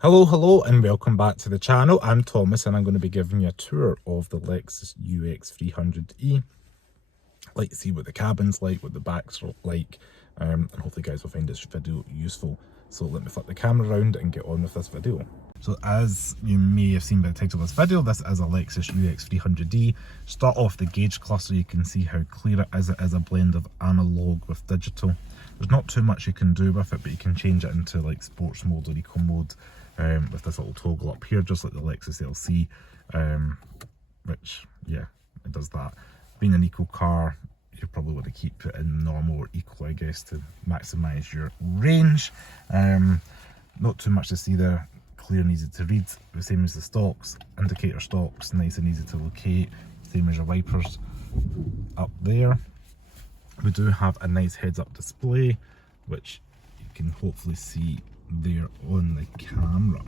Hello and welcome back to the channel. I'm Thomas and I'm going to be giving you a tour of the Lexus UX 300e. Like to see what the cabin's like, what the back's like, and hopefully you guys will find this video useful. So let me flip the camera around and get on with this video. So as you may have seen by the title of this video, this is a Lexus UX 300e. Start off the gauge cluster, you can see how clear it is. It is a blend of analog with digital. There's not too much you can do with it, but you can change it into like sports mode or eco mode with this little toggle up here, just like the Lexus LC, which, yeah, it does that. Being an eco car, you probably want to keep it in normal or eco, I guess, to maximise your range. Not too much to see there. Clear and easy to read, the same as the stocks. Indicator stocks, nice and easy to locate, same as your wipers up there. We do have a nice heads-up display, which you can hopefully see there on the camera.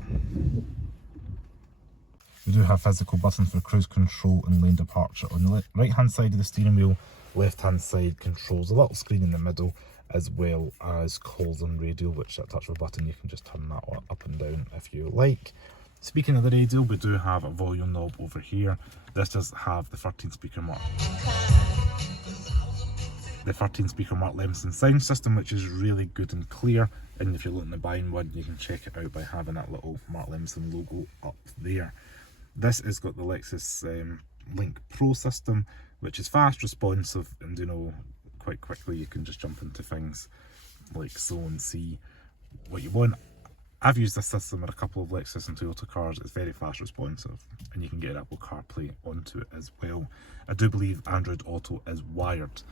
We do have physical buttons for cruise control and lane departure on the right hand side of the steering wheel. Left hand side controls a little screen in the middle, as well as calls and radio, which at touch of a button you can just turn that up and down if you like. Speaking of the radio, we do have a volume knob over here. This does have the 13 speaker mark. The 13 speaker Mark Levinson sound system, which is really good and clear, and if you're looking at buying one, you can check it out by having that little Mark Levinson logo up there. This has got the Lexus Link Pro system, which is fast, responsive, and quite quickly you can just jump into things like so and see what you want. I've used this system in a couple of Lexus and Toyota cars. It's very fast responsive, and you can get Apple CarPlay onto it as well. I do believe Android Auto is wired.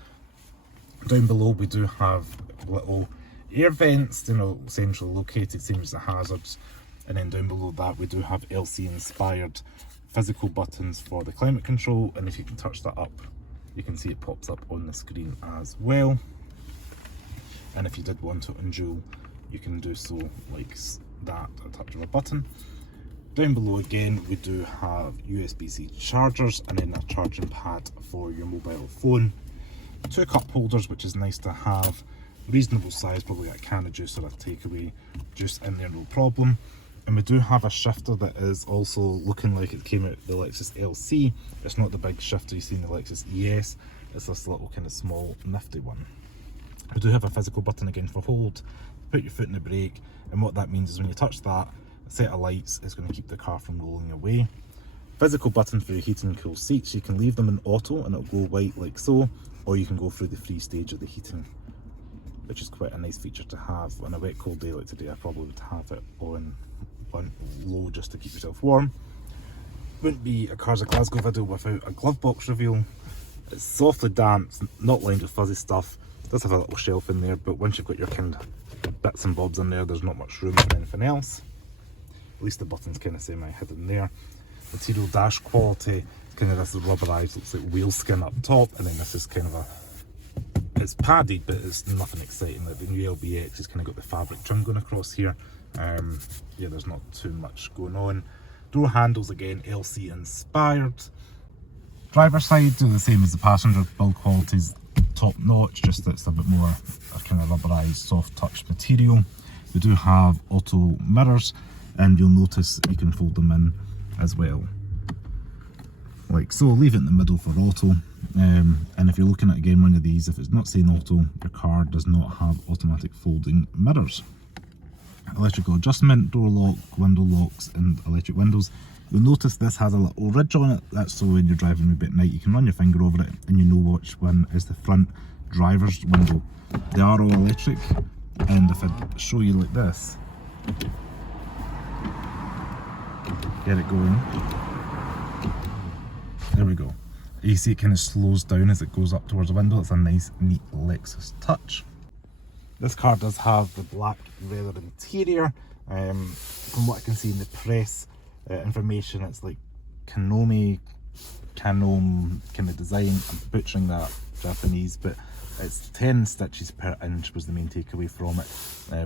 Down below we do have little air vents, centrally located, same as the hazards. And then down below that we do have LC inspired physical buttons for the climate control, and if you can touch that up, you can see it pops up on the screen as well. And if you did want to undual, you can do so like that, a touch of a button. Down below again we do have USB-C chargers, and then a charging pad for your mobile phone. 2 cup holders, which is nice to have. Reasonable size, probably got a can of juice or a takeaway juice in there, no problem. And we do have a shifter that is also looking like it came out of the Lexus LC. It's not the big shifter you see in the Lexus ES, it's this little kind of small nifty one. We do have a physical button again for hold, put your foot in the brake, and what that means is when you touch that, a set of lights is going to keep the car from rolling away. Physical button for your heating and cool seats. You can leave them in auto and it'll go white like so, or you can go through the free stage of the heating, which is quite a nice feature to have. On a wet cold day like today, I probably would have it on low just to keep yourself warm. Wouldn't be a Cars of Glasgow video without a glove box reveal. It's softly damp, not lined with fuzzy stuff. It does have a little shelf in there, but once you've got your kind of bits and bobs in there, there's not much room for anything else. At least the button's kind of semi-hidden there. Material dash quality, kind of this is rubberized, looks like wheel skin up top, and then this is kind of it's padded, but it's nothing exciting. Like the new LBX has kind of got the fabric trim going across here. Yeah, there's not too much going on. Door handles again, LC inspired. Driver side, do the same as the passenger. Build quality's top notch, just it's a bit more a kind of rubberized, soft touch material. We do have auto mirrors, and you'll notice you can fold them in as well, like so. Leave it in the middle for auto, and if you're looking at again one of these, if it's not saying auto, your car does not have automatic folding mirrors. Electrical adjustment, door lock, window locks, and electric windows. You'll notice this has a little ridge on it. That's so when you're driving maybe at night you can run your finger over it and you know which one is the front driver's window. They are all electric, and if I show you like this, get it going, there we go. You see it kind of slows down as it goes up towards the window. It's a nice neat Lexus touch. This car does have the black leather interior. From what I can see in the press information, it's like Kanome kind of design. I'm butchering that Japanese, but it's 10 stitches per inch was the main takeaway from it,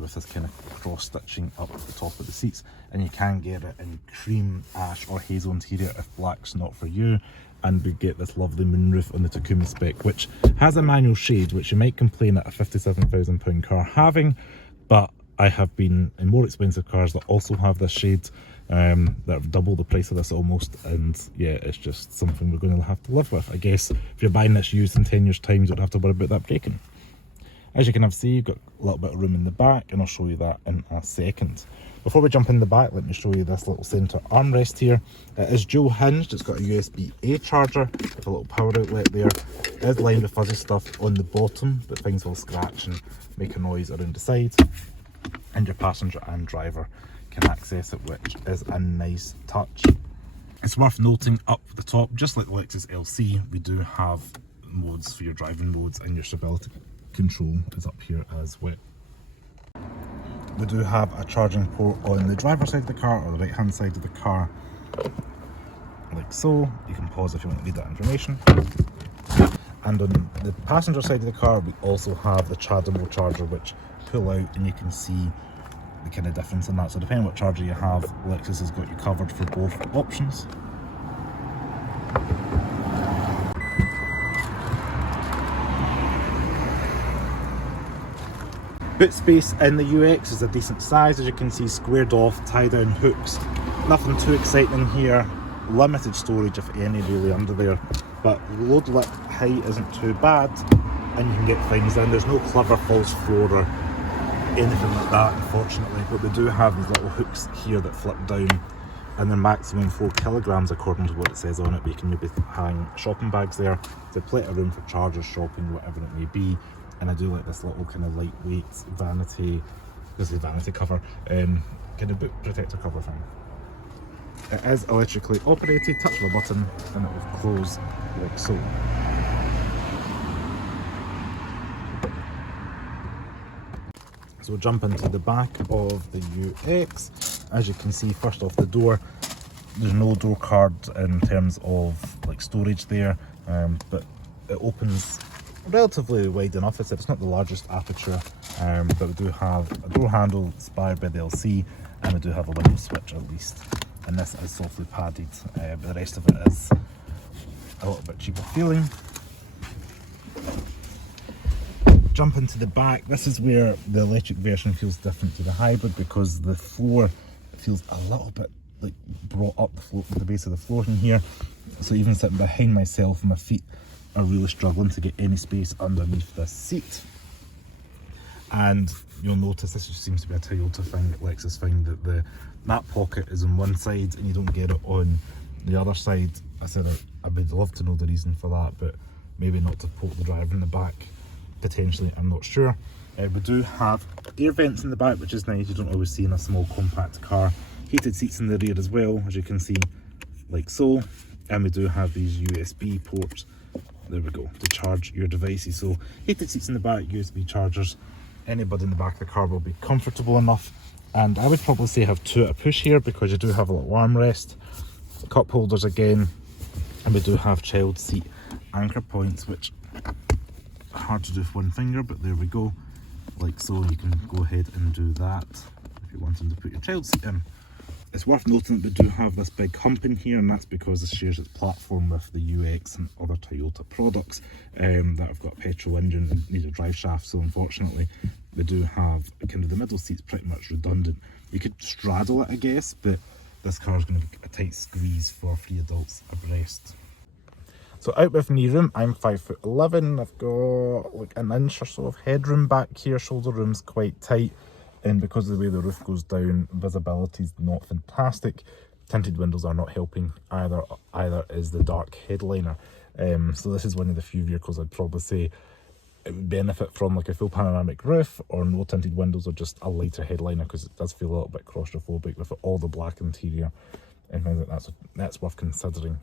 with this kind of cross stitching up at the top of the seats. And you can get it in cream, ash or hazel interior if black's not for you. And we get this lovely moonroof on the Takumi spec, which has a manual shade, which you might complain at a £57,000 car having, but I have been in more expensive cars that also have this shade, that have double the price of this almost, and yeah, it's just something we're going to have to live with. I guess if you're buying this used in 10 years time, you don't have to worry about that breaking. As you can see, you've got a little bit of room in the back, and I'll show you that in a second. Before we jump in the back, let me show you this little centre armrest here. It is dual hinged, it's got a USB-A charger with a little power outlet there. It is lined with fuzzy stuff on the bottom, but things will scratch and make a noise around the side. And your passenger and driver can access it, which is a nice touch. It's worth noting up the top, just like the Lexus LC, we do have modes for your driving modes, and your stability control is up here as well. We do have a charging port on the driver's side of the car, or the right hand side of the car, like so. You can pause if you want to read that information. And on the passenger side of the car, we also have the chargeable charger, which pull out, and you can see the kind of difference in that. So depending on what charger you have, Lexus has got you covered for both options. Boot space in the UX is a decent size, as you can see, squared off, tie down hooks. Nothing too exciting here. Limited storage, if any, really under there. But load lip height isn't too bad, and you can get things in. There's no clever false floor or anything like that, unfortunately. But we do have these little hooks here that flip down, and they're maximum 4 kilograms according to what it says on it. But you can maybe hang shopping bags there. There's plenty of room for chargers, shopping, whatever it may be. And I do like this little kind of lightweight vanity, this is vanity cover, kind of boot protector cover thing. It is electrically operated, touch of a button and it will close like so. So we'll jump into the back of the UX. As you can see, first off the door, there's no door card in terms of like storage there, but it opens relatively wide enough. It's not the largest aperture, but we do have a door handle inspired by the LC, and we do have a window switch at least, and this is softly padded, but the rest of it is a little bit cheaper feeling. Jump into the back. This is where the electric version feels different to the hybrid, because the floor feels a little bit like brought up the base of the floor in here, so even sitting behind myself, my feet are really struggling to get any space underneath this seat. And you'll notice this just seems to be a Toyota thing, Lexus thing, that the map pocket is on one side and you don't get it on the other side. I said I would love to know the reason for that, but maybe not to poke the driver in the back, potentially, I'm not sure. We do have air vents in the back, which is nice. You don't always see in a small compact car. Heated seats in the rear as well, as you can see, like so. And we do have these USB ports, there we go, to charge your devices. So heated seats in the back, USB chargers. Anybody in the back of the car will be comfortable enough, and I would probably say have 2 at a push here, because you do have a little armrest, cup holders again, and we do have child seat anchor points, which are hard to do with one finger, but there we go, like so. You can go ahead and do that if you want them to put your child seat in. It's worth noting that we do have this big hump in here, and that's because this shares its platform with the UX and other Toyota products that have got a petrol engine and need a drive shaft. So unfortunately, we do have kind of the middle seats pretty much redundant. You could straddle it, I guess, but this car is going to be a tight squeeze for 3 adults abreast. So out with knee room, I'm 5'11". I've got like an inch or so of headroom back here. Shoulder room's quite tight. And because of the way the roof goes down, visibility is not fantastic. Tinted windows are not helping either. Either is the dark headliner. So this is one of the few vehicles I'd probably say it would benefit from like a full panoramic roof, or no tinted windows, or just a lighter headliner, because it does feel a little bit claustrophobic with all the black interior. And I think that's worth considering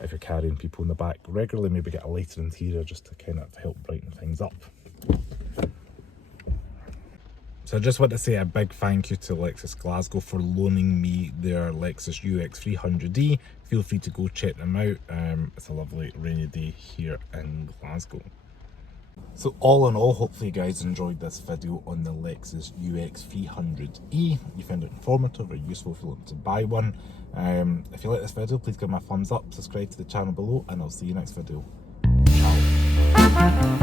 if you're carrying people in the back regularly. Maybe get a lighter interior just to kind of help brighten things up. So I just want to say a big thank you to Lexus Glasgow for loaning me their Lexus UX 300D. Feel free to go check them out. It's a lovely rainy day here in Glasgow. So all in all, hopefully you guys enjoyed this video on the Lexus UX 300E. You found it informative or useful if you want to buy one. If you like this video, please give me a thumbs up, subscribe to the channel below, and I'll see you next video. Ciao.